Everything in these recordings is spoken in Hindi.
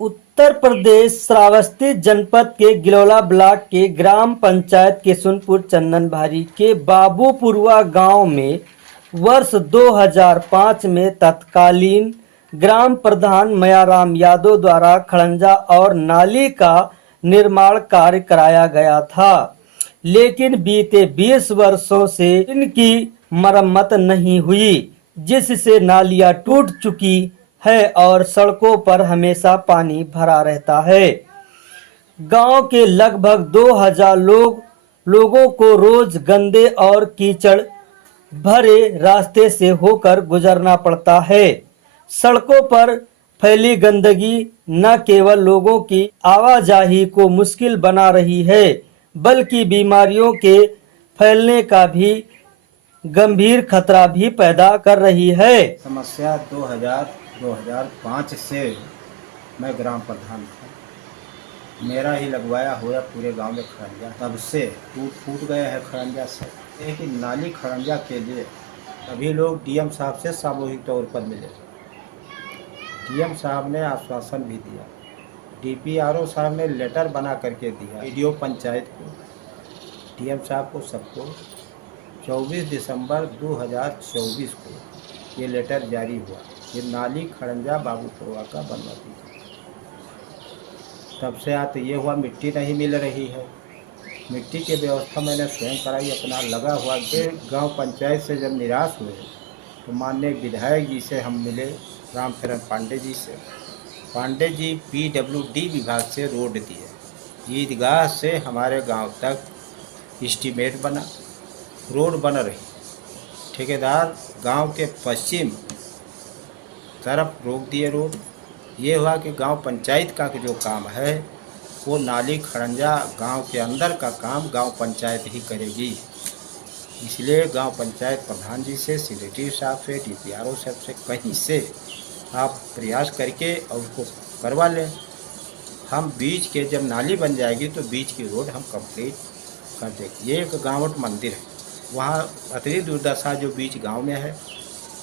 उत्तर प्रदेश श्रावस्ती जनपद के गिलौला ब्लॉक के ग्राम पंचायत किशुनपुर चंदनबाड़ी के बाबूपुरवा गांव में वर्ष 2005 में तत्कालीन ग्राम प्रधान मयाराम यादव द्वारा खड़ंजा और नाली का निर्माण कार्य कराया गया था, लेकिन बीते 20 वर्षों से इनकी मरम्मत नहीं हुई, जिससे नालियां टूट चुकी है और सड़कों पर हमेशा पानी भरा रहता है। गांव के लगभग 2000 लोगों को रोज गंदे और कीचड़ भरे रास्ते से होकर गुजरना पड़ता है। सड़कों पर फैली गंदगी न केवल लोगों की आवाजाही को मुश्किल बना रही है, बल्कि बीमारियों के फैलने का भी गंभीर खतरा भी पैदा कर रही है। समस्या 2005 से मैं ग्राम प्रधान था। मेरा ही लगवाया हुआ पूरे गांव में खड़ंजा, तब से फूट गए हैं खड़ंजा से। एक नाली खड़ंजा के लिए अभी लोग डीएम साहब से सामूहिक तौर पर मिले। डीएम साहब ने आश्वासन भी दिया, डीपीआरओ साहब ने लेटर बना करके दिया वीडियो पंचायत को, डीएम साहब को, सबको। 24 दिसंबर 2024 को ये लेटर जारी हुआ, ये नाली खड़ंजा बाबूपुरवा का बनवा दी। तब से आज ये हुआ, मिट्टी नहीं मिल रही है। मिट्टी की व्यवस्था मैंने स्वयं कराई, अपना लगा हुआ के गांव पंचायत से जब निराश हुए तो माननीय विधायक जी से हम मिले, रामचरण पांडे जी से। पांडे जी PWD विभाग से रोड दिए, ईदगाह से हमारे गांव तक एस्टीमेट बना, रोड बन रही। ठेकेदार गांव के पश्चिम तरफ रोक दिए रोड। ये हुआ कि गांव पंचायत का जो काम है वो नाली खड़ंजा गांव के अंदर का काम गांव पंचायत ही करेगी। इसलिए गांव पंचायत प्रधान जी से, सेक्रेटरी साहब से, डीपीआरओ साहब से कहीं से आप प्रयास करके और उसको करवा लें। हम बीच के जब नाली बन जाएगी तो बीच की रोड हम कंप्लीट कर देंगे। ये एक गाँवट मंदिर है, वहाँ अतिरिक्त दुर्दशा जो बीच गांव में है,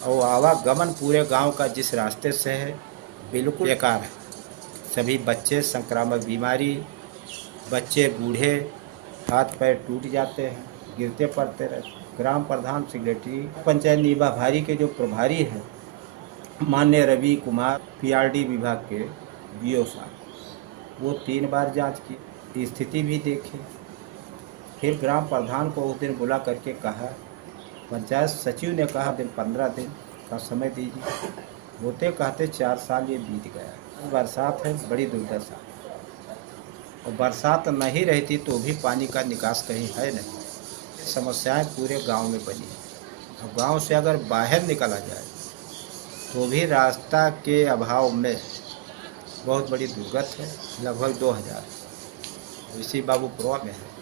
और आवागमन पूरे गांव का जिस रास्ते से है बिल्कुल बेकार है। सभी बच्चे संक्रामक बीमारी, बच्चे बूढ़े हाथ पैर टूट जाते हैं, गिरते पड़ते रहते। ग्राम प्रधान, सेक्रेटरी, पंचायत नीबा भारी के जो प्रभारी हैं माननीय रवि कुमार, PRD विभाग के BO साहब, वो 3 बार जांच की, स्थिति भी देखी। फिर ग्राम प्रधान को उस दिन बुला करके कहा, पंचायत सचिव ने कहा 15 दिन का समय दीजिए। होते कहते 4 साल ये बीत गया। बरसात है, बड़ी दुर्दशा, और बरसात नहीं रहती तो भी पानी का निकास कहीं है नहीं। समस्याएं पूरे गांव में बनी है, और गांव से अगर बाहर निकला जाए तो भी रास्ता के अभाव में बहुत बड़ी दुर्गत है। लगभग 2000 इसी बाबूपुरवा में है।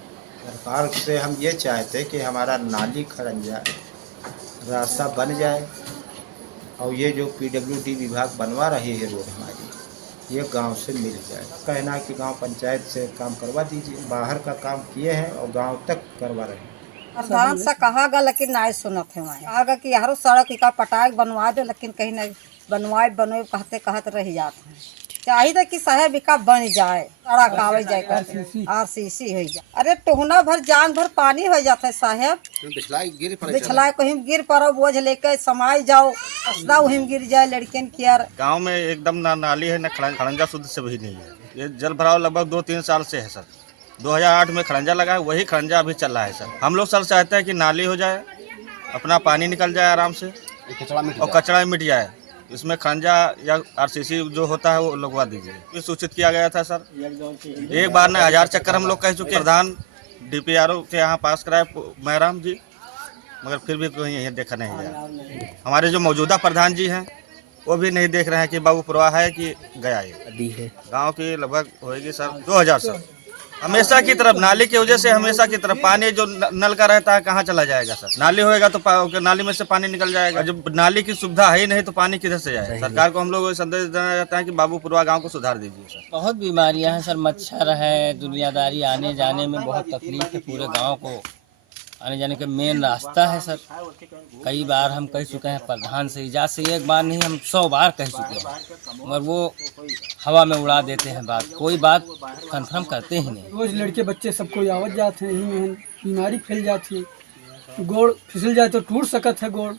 सरकार से हम ये चाहते कि हमारा नाली खड़ंजा रास्ता बन जाए, और ये जो PWD विभाग बनवा रही है रोड हमारी, ये गांव से मिल जाए। कहना कि गांव पंचायत से काम करवा दीजिए, बाहर का काम किए हैं और गांव तक करवा रहे हैं। प्रधान से कहा गा लेकिन नहीं सुनत है। वहाँ कहा गा कि यारो सड़क का पटाई बनवा दे, लेकिन कहीं नहीं बनवाए कहते कहते रह जाते हैं। चाहिए कि साहेब का बन जाए, सड़क आवे जाए, RCC हो जाए। अरे टोहना भर जान भर पानी हो जाता है साहेब, बिछला कहीं गिर पड़ो, बोझ लेके समाये जाओ, असदा वहीं गिर जाए लड़कियन की। गाँव में एकदम ना नाली है, न खड़ंजा शुद्ध से भी नहीं है। ये जल भराव लगभग 2-3 साल से है सर। 2008 में खड़ंजा लगा है, वही खड़ंजा अभी चल रहा है सर। हम लोग सर चाहते हैं कि नाली हो जाए, अपना पानी निकल जाए आराम से, और कचरा मिट जाए। इसमें खड़ंजा या RCC जो होता है वो लगवा दीजिए। ये सूचित किया गया था सर, एक बार ने 1000 चक्कर हम लोग कह चुके। प्रधान DPRO के यहाँ पास कराए मयाराम जी, मगर फिर भी कहीं यही देखा नहीं गया। हमारे जो मौजूदा प्रधान जी हैं वो भी नहीं देख रहे हैं कि बाबूपुरवा है कि गया है। गांव की लगभग होएगी सर 2000 सर। हमेशा की तरफ नाली की वजह से हमेशा की तरफ पानी जो नल का रहता है कहाँ चला जाएगा सर। नाली होएगा तो नाली में से पानी निकल जाएगा। जब नाली की सुविधा है ही नहीं तो पानी किधर से जाए। सरकार को हम लोग संदेश देना चाहते हैं कि बाबूपुरवा गांव को सुधार दीजिए सर। बहुत बीमारियां हैं सर, मच्छर है, दुनियादारी आने जाने में बहुत तकलीफ है पूरे गांव को। आने जाने का मेन रास्ता है सर। कई बार हम कह चुके हैं प्रधान से, इजाज़त से एक बार नहीं हम 100 बार कह चुके हैं, मगर वो हवा में उड़ा देते हैं बात, कोई बात कंफर्म करते ही नहीं। रोज लड़के बच्चे सबको आवत जाते हैं, यही में बीमारी फैल जाती है, गोड़ फिसल जाए तो टूट सकत है गोड़।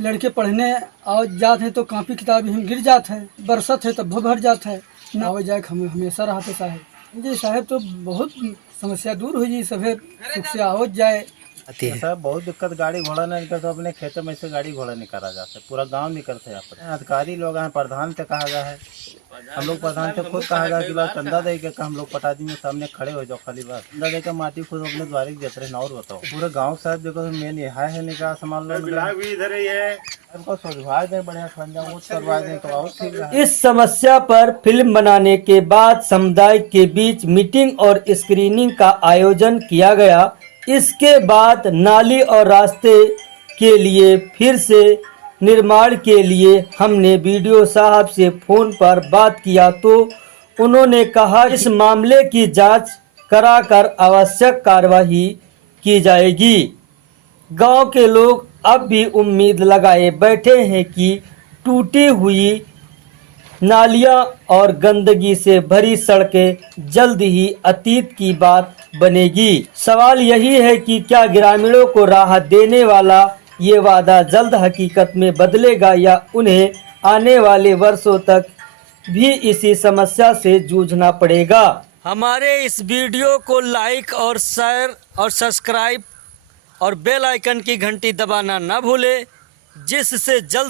लड़के पढ़ने आवत जाते हैं तो कापी किताब हम गिर जाते हैं, बरसत है तब भर जाता है ना आवे जाए हम हमेशा रहते साहेब जी। साहेब तो बहुत समस्या दूर हो जी, सभे सुख से आवत जाए। सर बहुत दिक्कत, गाड़ी घोड़ा नहीं निकलता, अपने खेतों में से गाड़ी घोड़ा निकाला जाता है, पूरा गांव निकलते हैं। यहाँ पर अधिकारी लोग हैं, प्रधान से कहा गया है, हम लोग प्रधान से खुद कहा गया कि बस चंदा दे के हम लोग पटा देंगे, सामने खड़े हो जाओ, खाली बस चंदा दे के माटी खुद अपने द्वारे देते रहे। और बताओ पूरे गाँव साहब देखो मेन यहाँ है निकाह सामान लोग इधर ही है, हमको सुधरवा दें, बढ़िया खंजा वो करवा दें तो और ठीक है। इस समस्या पर फिल्म बनाने के बाद समुदाय के बीच मीटिंग और स्क्रीनिंग का आयोजन किया गया। इसके बाद नाली और रास्ते के लिए फिर से निर्माण के लिए हमने बीडीओ साहब से फोन पर बात किया तो उन्होंने कहा इस मामले की जांच कराकर आवश्यक कार्रवाई की जाएगी। गांव के लोग अब भी उम्मीद लगाए बैठे हैं कि टूटी हुई नालियां और गंदगी से भरी सड़कें जल्द ही अतीत की बात बनेगी। सवाल यही है कि क्या ग्रामीणों को राहत देने वाला ये वादा जल्द हकीकत में बदलेगा या उन्हें आने वाले वर्षों तक भी इसी समस्या से जूझना पड़ेगा। हमारे इस वीडियो को लाइक और शेयर और सब्सक्राइब और बेल आइकन की घंटी दबाना न भूलें, जिससे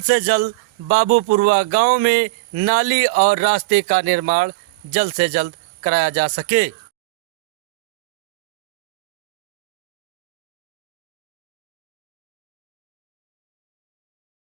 से जल्द बाबूपुरवा गांव में नाली और रास्ते का निर्माण जल्द से जल्द कराया जा सके।